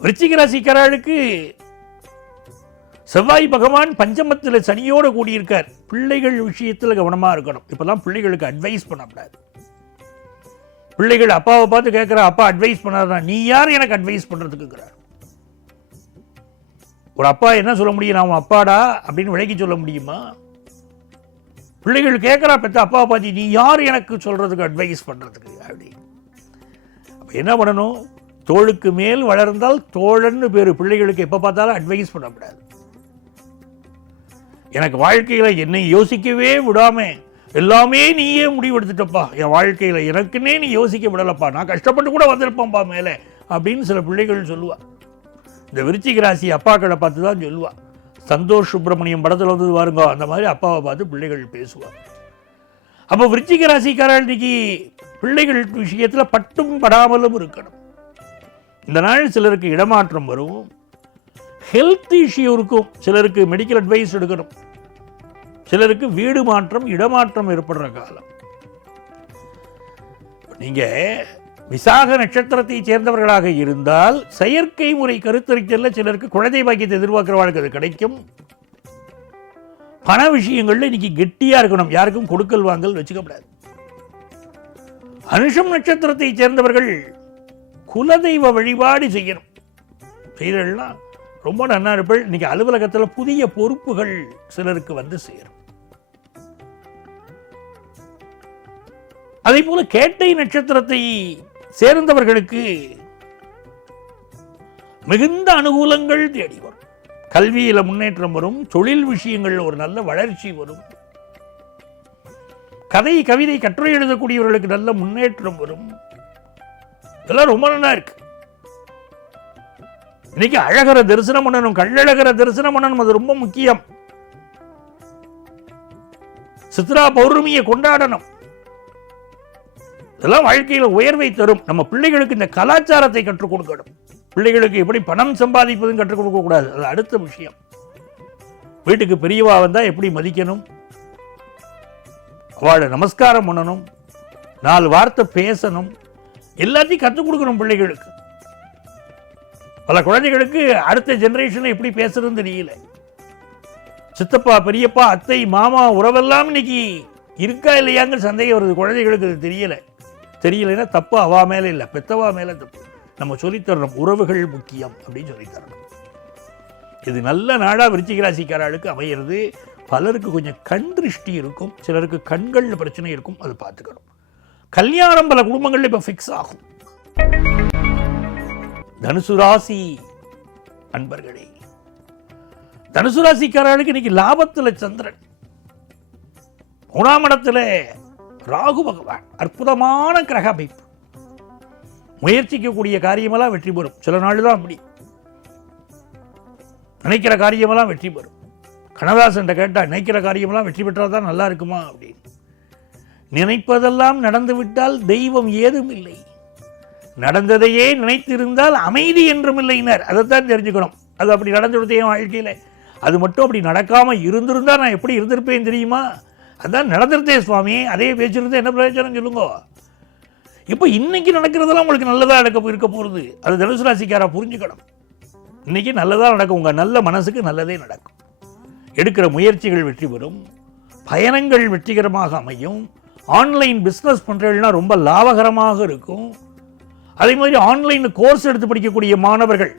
விருச்சிக ராசிக்காரர்களுக்கு செவ்வாய் பகவான் பஞ்சமத்தில் சனியோடு கூடியிருக்கார். பிள்ளைகள் விஷயத்தில் கவனமாக இருக்கணும். இப்பெல்லாம் பிள்ளைகளுக்கு அட்வைஸ் பண்ணக்கூடாது. பிள்ளைகள் அப்பாவை பார்த்து கேட்குறா, அப்பா அட்வைஸ் பண்ணாதா, நீ யார் எனக்கு அட்வைஸ் பண்ணுறதுக்குங்கிறார். ஒரு அப்பா என்ன சொல்ல முடியும், நான் அப்பாடா அப்படின்னு விளக்கி சொல்ல முடியுமா? பிள்ளைகள் கேட்குறா பெற்ற அப்பாவை பார்த்து, நீ யார் எனக்கு சொல்கிறதுக்கு அட்வைஸ் பண்ணுறதுக்கு அப்படி. அப்போ என்ன பண்ணணும், தோளுக்கு மேல் வளர்ந்தால் தோழன்னு பேர். பிள்ளைகளுக்கு எப்போ பார்த்தாலும் அட்வைஸ் பண்ணக்கூடாது. எனக்கு வாழ்க்கையில் என்னை யோசிக்கவே விடாம எல்லாமே நீயே முடிவெடுத்துட்டப்பா, என் வாழ்க்கையில் எனக்குன்னே நீ யோசிக்க விடலப்பா, நான் கஷ்டப்பட்டு கூட வந்திருப்பேன்ப்பா மேலே அப்படின்னு சில பிள்ளைகள் சொல்லுவா. இந்த விருச்சிக ராசி அப்பாக்களை பார்த்து தான் சொல்லுவா. சந்தோஷ் சுப்பிரமணியம் படத்தில் வந்து பாருங்க, அந்த மாதிரி அப்பாவை பார்த்து பிள்ளைகள் பேசுவார். அப்போ விருச்சிக ராசிக்காரர் இன்னைக்கு பிள்ளைகள் விஷயத்தில் பட்டும் படாமலும் இருக்கணும். இந்த நாள் சிலருக்கு இடமாற்றம் வரும், ஹெல்த் இஷ்யூ இருக்கும், சிலருக்கு மெடிக்கல் அட்வைஸ் எடுக்கணும், சிலருக்கு வீடு மாற்றம் இடமாற்றம் ஏற்படுற காலம். நீங்க விசாக நட்சத்திரத்தை சேர்ந்தவர்களாக இருந்தால் செயற்கை முறை கருத்தரித்தல்ல சிலருக்கு குழந்தை பாக்கியத்தை எதிர்பார்க்கிறவர்களுக்கு அது கிடைக்கும். பண விஷயங்கள்ல இன்னைக்கு கெட்டியா இருக்கணும், யாருக்கும் கொடுக்கல் வாங்கல் வச்சுக்கப்படாது. அனுஷம் நட்சத்திரத்தை சேர்ந்தவர்கள் குலதெய்வ வழிபாடு செய்யணும், செய்தல்னா ரொம்ப நன்னா இருப்பள். இன்னைக்கு அலுவலகத்தில் புதிய பொறுப்புகள் சிலருக்கு வந்து சேரும். அதே போல கேட்டை நட்சத்திரத்தை சேர்ந்தவர்களுக்கு மிகுந்த அனுகூலங்கள் தேடி வரும். கல்வியில முன்னேற்றம் வரும், தொழில் விஷயங்கள்ல ஒரு நல்ல வளர்ச்சி வரும், கதை கவிதை கட்டுரை எழுதக்கூடியவர்களுக்கு நல்ல முன்னேற்றம் வரும். இதெல்லாம் ரொம்ப நல்லா இருக்கு. இன்னைக்கு அழகர தரிசனம் பண்ணணும், கள்ளழகர தரிசனம் பண்ணணும், அது ரொம்ப முக்கியம். சித்ரா பௌர்ணமியை கொண்டாடணும். இதெல்லாம் வாழ்க்கையில உயர்வை தரும். நம்ம பிள்ளைகளுக்கு இந்த கலாச்சாரத்தை கற்றுக் கொடுக்கணும். பிள்ளைகளுக்கு எப்படி பணம் சம்பாதிப்பதும் கற்றுக் கொடுக்க கூடாது, அது அடுத்த விஷயம். வீட்டுக்கு பெரியவா வந்தா எப்படி மதிக்கணும், அவளை நமஸ்காரம் பண்ணணும், 4 வார்த்தை பேசணும், எல்லாத்தையும் கற்றுக் கொடுக்கணும் பிள்ளைகளுக்கு. பல குழந்தைகளுக்கு அடுத்த ஜெனரேஷன் எப்படி பேசுறதுன்னு தெரியல. சித்தப்பா பெரியப்பா அத்தை மாமா உறவெல்லாம் இன்னைக்கு இருக்கா இல்லையாங்கிற சந்தேகம் வருது. குழந்தைகளுக்கு அது தெரியலைன்னா தப்பு அவா மேல இல்லை, பெத்தவா மேல தப்பு. நம்ம சொல்லித்தரணும், உறவுகள் முக்கியம் அப்படின்னு சொல்லித்தரணும். இது நல்ல நாடா விருச்சிக ராசிக்காரர்களுக்கு அமையிறது. பலருக்கு கொஞ்சம் கண் திருஷ்டி இருக்கும், சிலருக்கு கண்கள் பிரச்சனை இருக்கும், அது பார்த்துக்கணும். கல்யாணம் பல குடும்பங்கள்ல இப்ப ஃபிக்ஸ் ஆகும். தனுசு ராசி அன்பர்களே, தனுசு ராசிக்காரர்களுக்கு இன்னைக்கு லாபத்தில் சந்திரன், 3ஆம் இடத்துல ராகு பகவான், அற்புதமான கிரக அமைப்பு. முயற்சிக்கக்கூடிய காரியமெல்லாம் வெற்றி பெறும். சில நாள் தான் அப்படி நினைக்கிற காரியமெல்லாம் வெற்றி பெறும். கண்ணதாசன் கேட்டா நினைக்கிற காரியமெல்லாம் வெற்றி பெற்றால் தான் நல்லா இருக்குமா அப்படின்னு. நினைப்பதெல்லாம் நடந்துவிட்டால் தெய்வம் ஏதும் இல்லை, நடந்ததையே நினைத்திருந்தால் அமைதி என்றும் இல்லைனர். அதைத்தான் தெரிஞ்சுக்கணும். அது அப்படி நடந்துவிடுதே என் வாழ்க்கையில், அது மட்டும் அப்படி நடக்காம இருந்திருந்தா நான் எப்படி இருந்திருப்பேன் தெரியுமா? அதான் நடந்துருதே சுவாமி, அதே பேச்சிருந்தா என்ன பிரயோஜனம் சொல்லுங்க. இப்போ இன்னைக்கு நடக்கிறதெல்லாம் உங்களுக்கு நல்லதா இருக்க போகிறது, அது தனுசு ராசிக்காரா புரிஞ்சுக்கணும். இன்னைக்கு நல்லதா நடக்கும், உங்க நல்ல மனசுக்கு நல்லதே நடக்கும். எடுக்கிற முயற்சிகள் வெற்றி பெறும், பயணங்கள் வெற்றிகரமாக அமையும். ஆன்லைன் பிஸ்னஸ் பண்றதுனா ரொம்ப லாபகரமாக இருக்கும். அதே மாதிரி ஆன்லைன் கோர்ஸ் எடுத்து படிக்கக்கூடிய மாணவர்கள்,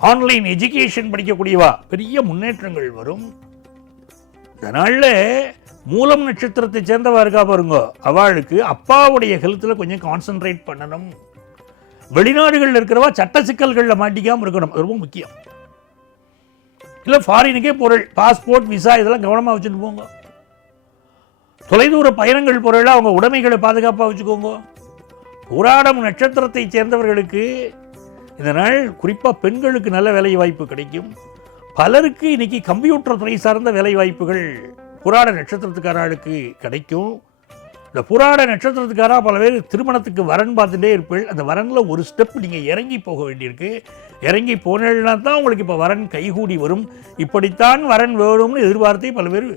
ஆன்லைன் எஜுகேஷன் படிக்கக்கூடியவா, பெரிய முன்னேற்றங்கள் வரும். இதனால மூலம் நட்சத்திரத்தை சேர்ந்தவா இருக்கா பாருங்க, அவளுக்கு அப்பாவுடைய ஹெல்த்தில் கொஞ்சம் கான்சென்ட்ரேட் பண்ணணும். வெளிநாடுகளில் இருக்கிறவா சட்ட சிக்கல்களில் மாட்டிக்காமல் இருக்கணும், அது ரொம்ப முக்கியம். இல்லை ஃபாரினுக்கே பொருள், பாஸ்போர்ட் விசா இதெல்லாம் கவனமாக வச்சுட்டு போங்க. தொலைதூர பயணங்கள் பொருளாக அவங்க உடைமைகளை பாதுகாப்பாக வச்சுக்கோங்க. புராடம் நட்சத்திரத்தை சேர்ந்தவர்களுக்கு இந்த நாள் குறிப்பாக பெண்களுக்கு நல்ல வேலை வாய்ப்பு கிடைக்கும். பலருக்கு இன்னைக்கு கம்ப்யூட்டர் துறை சார்ந்த வேலை வாய்ப்புகள் புராட நட்சத்திரத்துக்காரர்களுக்கு கிடைக்கும். இந்த புராட நட்சத்திரத்துக்காரா பல பேர் திருமணத்துக்கு வரன் பார்த்துட்டே இருப்பீள். அந்த வரனில் ஒரு ஸ்டெப் நீங்கள் இறங்கி போக வேண்டியிருக்கு. இறங்கி போனா தான் உங்களுக்கு இப்போ வரன் கைகூடி வரும். இப்படித்தான் வரன் வேணும்னு எதிர்பார்த்தே பல பேர்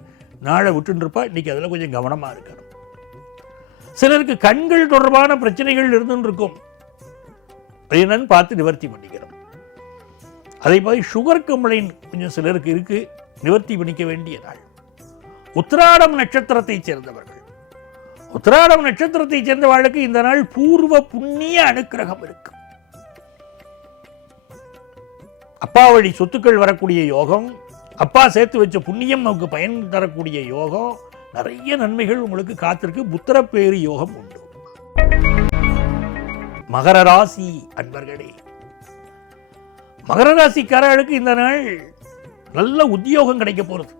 நாளை விட்டுருப்பா. இன்னைக்கு அதில் கொஞ்சம் கவனமாக இருக்கணும். சிலருக்கு கண்கள் தொடர்பான பிரச்சனைகள் இருந்துன்னு இருக்கும், அது என்னன்னு பார்த்து நிவர்த்தி பண்ணிக்கிறோம். அதே மாதிரி சுகர் கம்ப்ளைண்ட் கொஞ்சம் சிலருக்கு இருக்கு, நிவர்த்தி பண்ணிக்க வேண்டிய நாள். உத்திராடம் நட்சத்திரத்தை சேர்ந்தவர்கள், உத்திராடம் நட்சத்திரத்தை சேர்ந்தவர்களுக்கு இந்த நாள் பூர்வ புண்ணிய அனுக்கிரகம் இருக்கு. அப்பா வழி சொத்துக்கள் வரக்கூடிய யோகம், அப்பா சேர்த்து வச்ச புண்ணியம் நமக்கு பயன் தரக்கூடிய யோகம், நிறைய நன்மைகள் உங்களுக்கு காத்திருக்கு. புத்திரப்பேறு யோகம் உண்டு. மகர ராசி அன்பர்களே, மகர ராசிக்காரர்களுக்கு இந்த நாள் நல்ல உத்தியோகம் கிடைக்க போகிறது.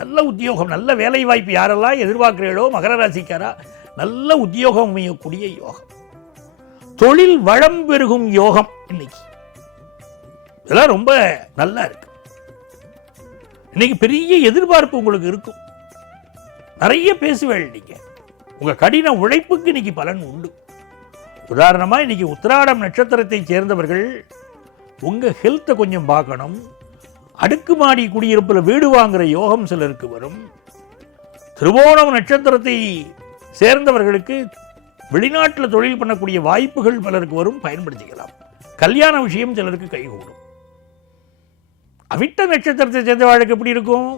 நல்ல உத்தியோகம், நல்ல வேலை வாய்ப்பு யாரெல்லாம் எதிர்பார்க்கிறீர்களோ மகர ராசிக்காரா நல்ல உத்தியோகம் அமையக்கூடிய யோகம். தொழில் வளம் பெருகும் யோகம் இன்னைக்கு. இதெல்லாம் ரொம்ப நல்லா இருக்கு. இன்னைக்கு பெரிய எதிர்பார்ப்பு உங்களுக்கு இருக்கும். நிறைய பேசுவேன். நீங்க உங்க கடின உழைப்புக்கு இன்னைக்கு பலன் உண்டு. உதாரணமா இன்னைக்கு உத்திராடம் நட்சத்திரத்தை சேர்ந்தவர்கள் உங்க ஹெல்த்தை கொஞ்சம் பார்க்கணும். அடுக்குமாடி குடியிருப்பில் வீடு வாங்குற யோகம் சிலருக்கு வரும். திருவோணம் நட்சத்திரத்தை சேர்ந்தவர்களுக்கு வெளிநாட்டில் தொழில் பண்ணக்கூடிய வாய்ப்புகள் பலருக்கு வரும், பயன்படுத்திக்கலாம். கல்யாண விஷயம் சிலருக்கு கைகூடும். அவிட்ட நட்சத்திரத்தை சேர்ந்தவர்களுக்கு எப்படி இருக்கும்?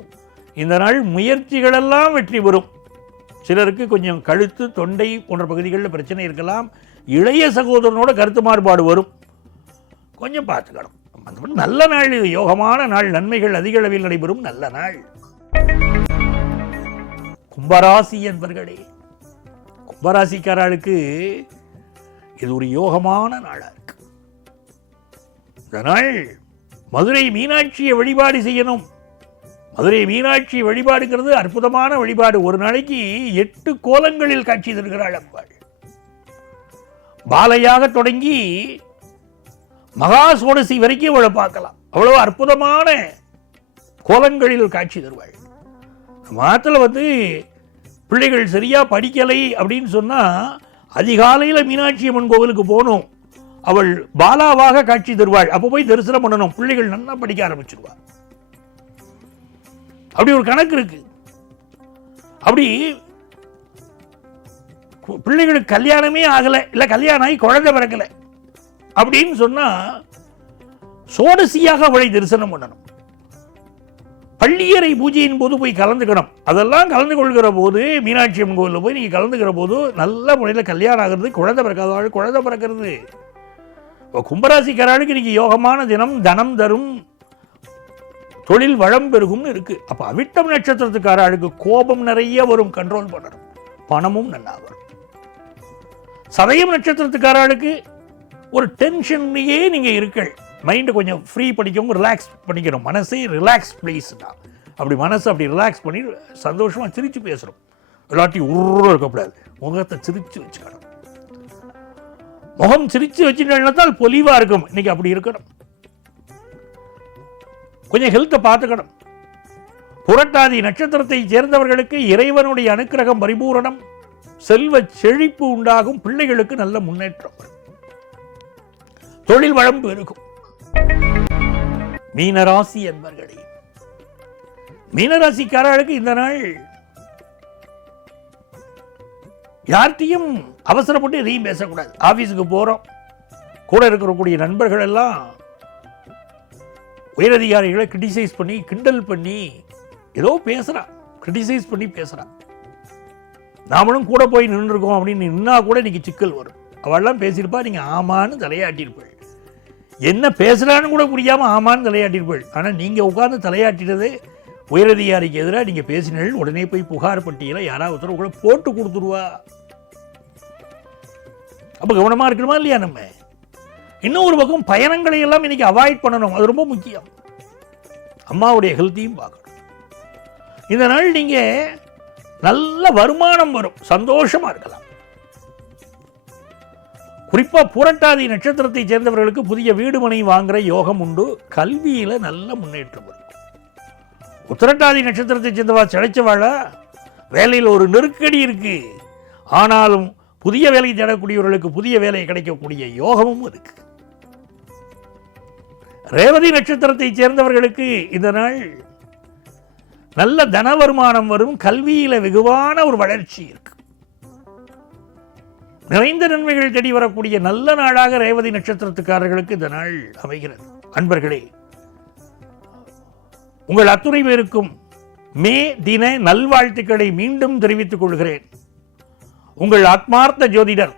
இந்த நாள் முயற்சிகளெல்லாம் வெற்றி பெறும். சிலருக்கு கொஞ்சம் கழுத்து, தொண்டை போன்ற பகுதிகளில் பிரச்சனை இருக்கலாம். இளைய சகோதரனோட கருத்து மாறுபாடு வரும், கொஞ்சம் பார்த்துக்கணும். நல்ல நாள் இது, யோகமான நாள், நன்மைகள் அதிக அளவில் நடைபெறும் நல்ல நாள். கும்பராசி என்பர்களே, கும்பராசிக்காரர்களுக்கு இது ஒரு யோகமான நாளா இருக்கு. இந்த நாள் மதுரை மீனாட்சியை வழிபாடு செய்யணும். மதுரை மீனாட்சி வழிபாடுங்கிறது அற்புதமான வழிபாடு. ஒரு நாளைக்கு 8 கோலங்களில் காட்சி தருகிறாள் அம்பாள். பாலையாக தொடங்கி மகா சோடசி வரைக்கும் அவளை பார்க்கலாம். அவ்வளவு அற்புதமான கோலங்களில் காட்சி தருவாள். மாதத்தில் பிள்ளைகள் சரியா படிக்கலை அப்படின்னு சொன்னா அதிகாலையில் மீனாட்சி அம்மன் கோவிலுக்கு போகணும். அவள் பாலாவாக காட்சி தருவாள். அப்போ போய் தரிசனம் பண்ணணும். பிள்ளைகள் நல்லா படிக்க ஆரம்பிச்சிருவாள். அப்படி ஒரு கணக்கு இருக்கு. அப்படி பிள்ளைகளுக்கு கல்யாணமே ஆகலை, இல்லை கல்யாணம் ஆகி குழந்தை பிறக்கலை அப்படின்னு சொன்னா சோடசியாக அவளை தரிசனம் பண்ணணும். பள்ளியறை பூஜையின் போது போய் கலந்துக்கணும். அதெல்லாம் கலந்து கொள்கிற போது மீனாட்சி அம்மன் கோவிலில் போய் நீங்கள் கலந்துக்கிற போது நல்ல முறையில் கல்யாணம் ஆகிறது, குழந்தை பிறக்காதவாள் குழந்தை பிறக்கிறது. கும்பராசிக்காரர்களுக்கு இன்னைக்கு யோகமான தினம், தனம் தரும், தொழில் வளம் பெருகும்னு இருக்கு. அப்ப அவிட்டம் நட்சத்திரத்துக்காரர்களுக்கு கோபம் நிறைய வரும், கண்ட்ரோல் பண்ணணும். பணமும் நல்லா வரும். சதயம் நட்சத்திரத்துக்காரர்களுக்கு ஒரு டென்ஷன்லேயே நீங்க இருக்கள். மைண்டை கொஞ்சம் ஃப்ரீ பண்ணிக்கணும், ரிலாக்ஸ் பண்ணிக்கணும். மனசே ரிலாக்ஸ் பிளேஸ் தான். அப்படி மனசை அப்படி ரிலாக்ஸ் பண்ணி சந்தோஷமா சிரிச்சு பேசணும். இல்லாட்டி உருவம் இருக்கக்கூடாது. முகத்தை சிரிச்சு வச்சுக்கணும். முகம் சிரிச்சு வச்சுட்டால் பொலிவா இருக்கும். இன்னைக்கு அப்படி இருக்கணும். கொஞ்சம் ஹெல்த்தை பார்த்துக்கணும். புரட்டாதி நட்சத்திரத்தை சேர்ந்தவர்களுக்கு இறைவனுடைய அனுக்கிரகம் பரிபூரணம், செல்வ செழிப்பு உண்டாகும், பிள்ளைகளுக்கு நல்ல முன்னேற்றம், தொழில் வளம் பெருகும். மீனராசி என்பர்களே, மீனராசிக்காரர்களுக்கு இந்த நாள் யார்கிட்டையும் அவசரப்பட்டு எதையும் பேசக்கூடாது. ஆபீஸுக்கு போறோம், கூட இருக்கக்கூடிய நண்பர்கள் எல்லாம் உயரதிகாரிகளை கிரிட்டிசைஸ் பண்ணி கிண்டல் பண்ணி ஏதோ பேசுறான், கிரிட்டிசைஸ் பண்ணி பேசுறான். நாமளும் கூட போய் நின்றுருக்கோம் அப்படின்னு நின்னா கூட இன்னைக்கு சிக்கல் வரும். அவெல்லாம் பேசியிருப்பா, நீங்க ஆமான்னு தலையாட்டிருப்பீள். என்ன பேசுறான்னு கூட புரியாம ஆமான்னு தலையாட்டிருப்பீள். ஆனா நீங்க உட்கார்ந்து தலையாட்டினது உயரதிகாரிக்கு எதிராக நீங்க பேசினீர்கள். உடனே போய் புகார் பட்டியல யாராவது கூட போட்டு கொடுத்துருவா. அப்ப கவனமா இருக்கணுமா இல்லையா? நம்ம இன்னும் ஒரு பக்கம் பயணங்களை எல்லாம் இன்னைக்கு அவாய்ட் பண்ணணும். அது ரொம்ப முக்கியம். அம்மாவுடைய ஹெல்த்தையும் பார்க்கணும். இந்த நாள் நீங்க நல்ல வருமானம் வரும், சந்தோஷமா இருக்கலாம். குறிப்பா புரட்டாதி நட்சத்திரத்தை சேர்ந்தவர்களுக்கு புதிய வீடு மனை வாங்குற யோகம் உண்டு. கல்வியில நல்ல முன்னேற்றம் வரும். உத்திரட்டாதி நட்சத்திரத்தை சேர்ந்தவா கிடைச்சவாழா வேலையில் ஒரு நெருக்கடி இருக்கு. ஆனாலும் புதிய வேலை தேடக்கூடியவர்களுக்கு புதிய வேலை கிடைக்கக்கூடிய யோகமும் இருக்கு. ரேவதி நட்சத்திரத்தை சேர்ந்தவர்களுக்கு இந்த நாள் நல்ல தன வருமானம் வரும். கல்வியில வெகுவான ஒரு வளர்ச்சி இருக்கு. நிறைந்த நன்மைகள் தேடி வரக்கூடிய நல்ல நாளாக ரேவதி நட்சத்திரத்துக்காரர்களுக்கு இந்த நாள் அமைகிறது. அன்பர்களே, உங்கள் அத்துணை பேருக்கும் மே தின நல்வாழ்த்துக்களை மீண்டும் தெரிவித்துக் கொள்கிறேன். உங்கள் ஆத்மார்த்த ஜோதிடர்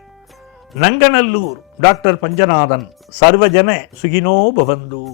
நங்கநல்லூர் டாக்டர் பஞ்சநாதன். சர்வஜன சுகினோ பவந்து.